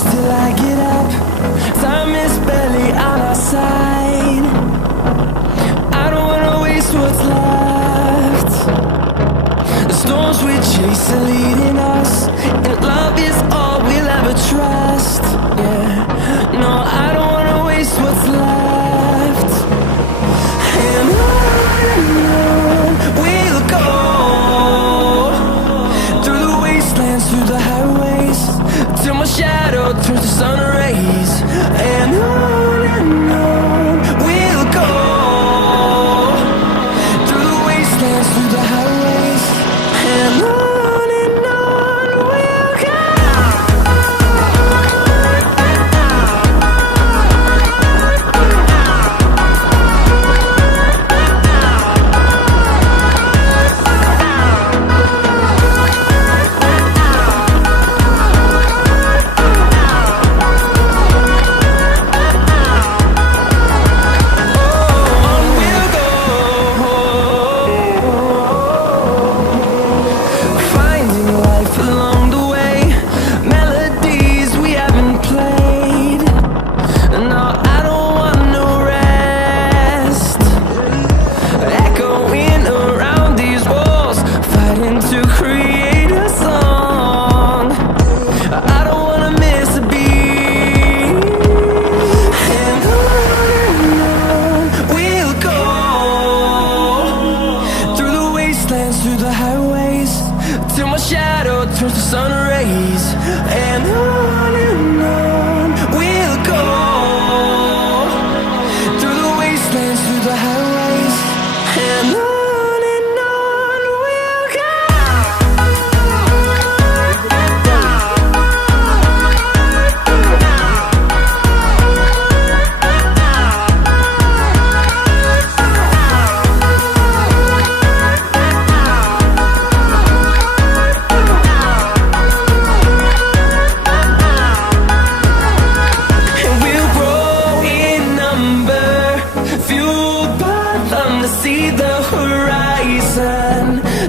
push till I get up. Time is barely on our side. I don't wanna waste what's left. The storms we chase are leading us, and love is all we'll ever trust. Yeah, no, I don't wanna waste what's left. And on we'll go, through the wastelands, through the highways, till my shadow turns to sun rays. And on we'll go, through the wastelands, through the highways, and on we'll go. Through the highways, till my shadow turns to sun rays. And on we'll go, through the wastelands, through the highways, and on we'll go. See the horizon,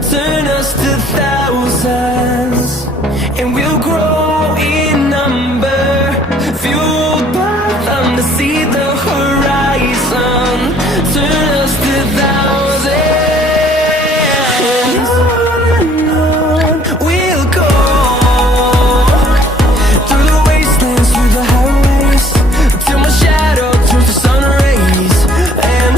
turn us to thousands, and we'll grow in number, fueled by them to see the horizon, turn us to thousands. And on we'll go, through the wastelands, through the highways, till my shadow turns to sun rays. And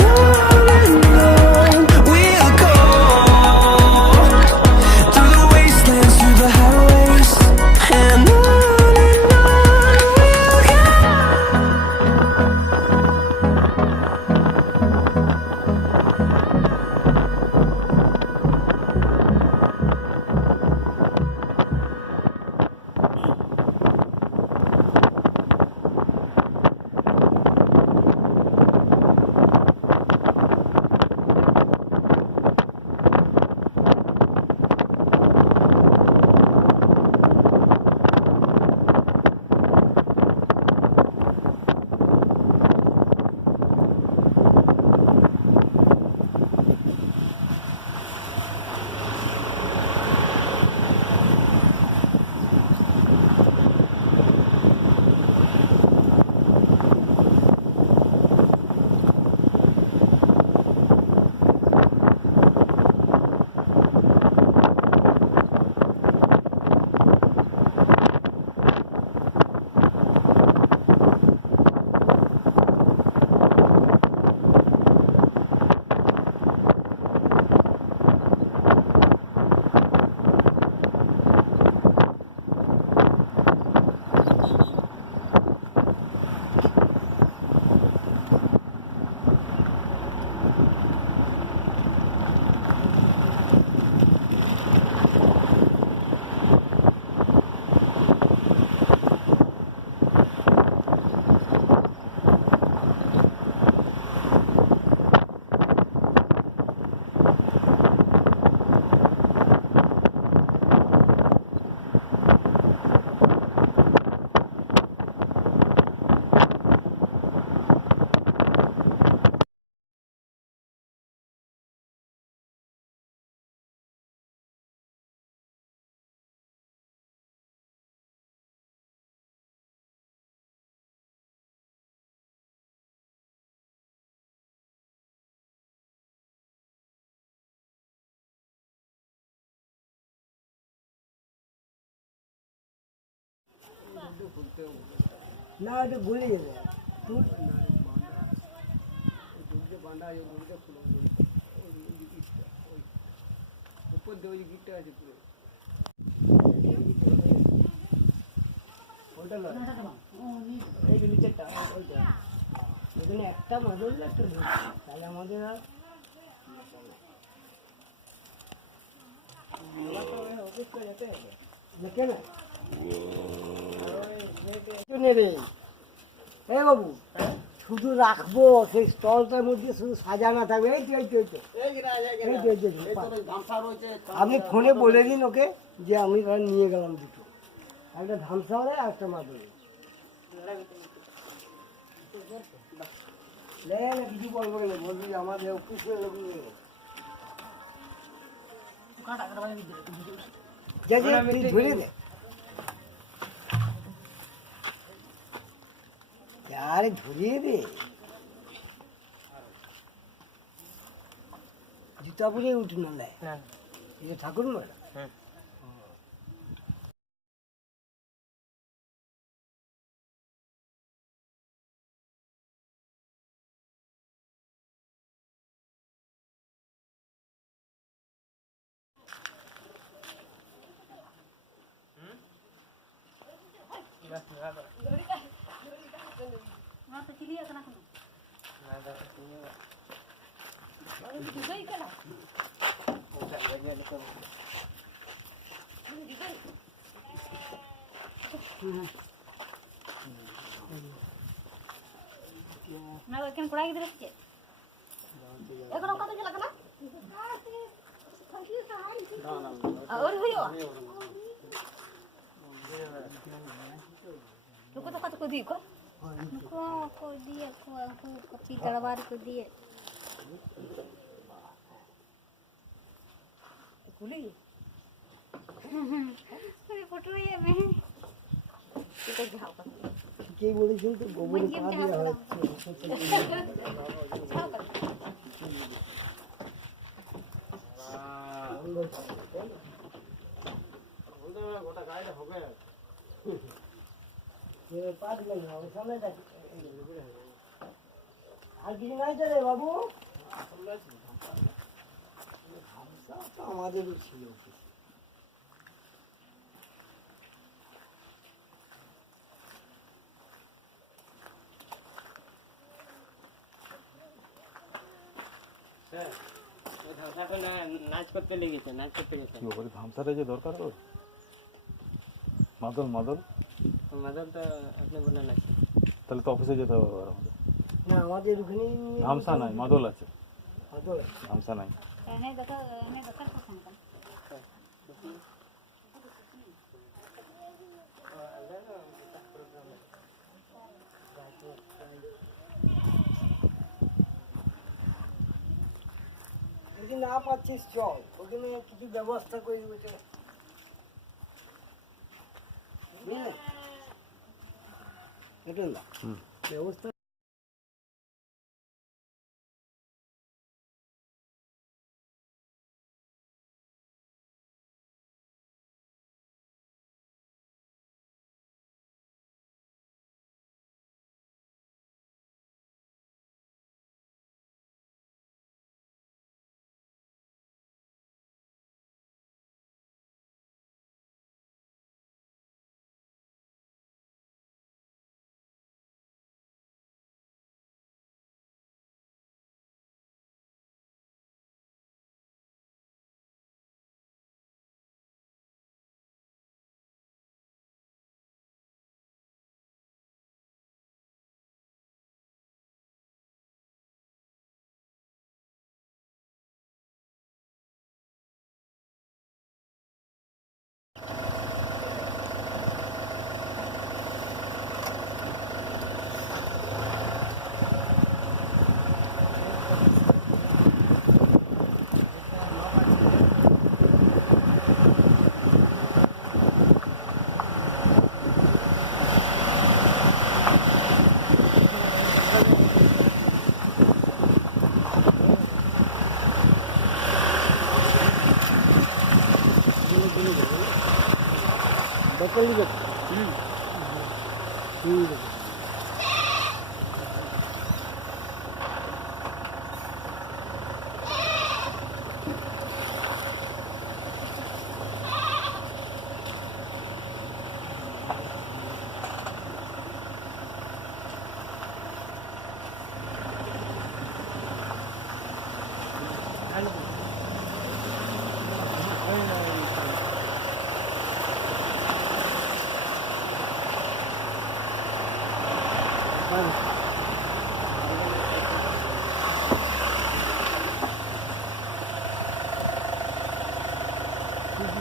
না এটা গলে যাবে তুল বাঁধা আছে গলিটা খুলে উপর দিয়ে ওই গিটটা আছে পুরো ওটা না এই যে নিচেরটা ওইটা এখানে একটা মাদল একটা তাহলে আমাদের আর দেখে না এ বাবু শুধু রাখবো সেই স্টলটার মধ্যে শুধু সাজানো থাকবে আপনি ফোনে বলে দিন ওকে যে আমি নিয়ে গেলাম দুটো একটা ধামসা হলে আর একটা মাদুরি কিছু বলবো না বলবি আমাদের অফিসে ধরে দে আরে ধরিয়ে দে জুতা পরে উঠে না লাই এটা ঠাকুর মারা না ওখানে পড়াই দিলে কি এখন কত কি লাগা না और हुई हो रुको तो कत को दी को दिए को कपी गड़वार को दिए कुली अरे फोटो ये मैं तो जाओ কে বলেছেন তো গোবরে পা দেওয়া হচ্ছে গোটা গাড়িটা হবে পা দিলে হবে সামনে আর কিছু নাই চলে বাবু আমাদেরও ছিল নাচ করতে লেগেছে নাচ করতে গেছে ধামসাটা যে দরকার ওর মাদল মাদল মাদল তো আপনি বললেন আছে তাহলে তো অফিসে যেতে হবে আবার আমাদের না আমাদের ওখানে ধামসা নাই মাদল আছে মাদল ধামসা নাই এনে দেখা পছন্দ যদি না পাচ্ছিস চল ওখানে কিছু ব্যবস্থা করে দেবো চল বুঝলে এটা না ব্যবস্থা বকলি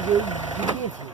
দিয়েছি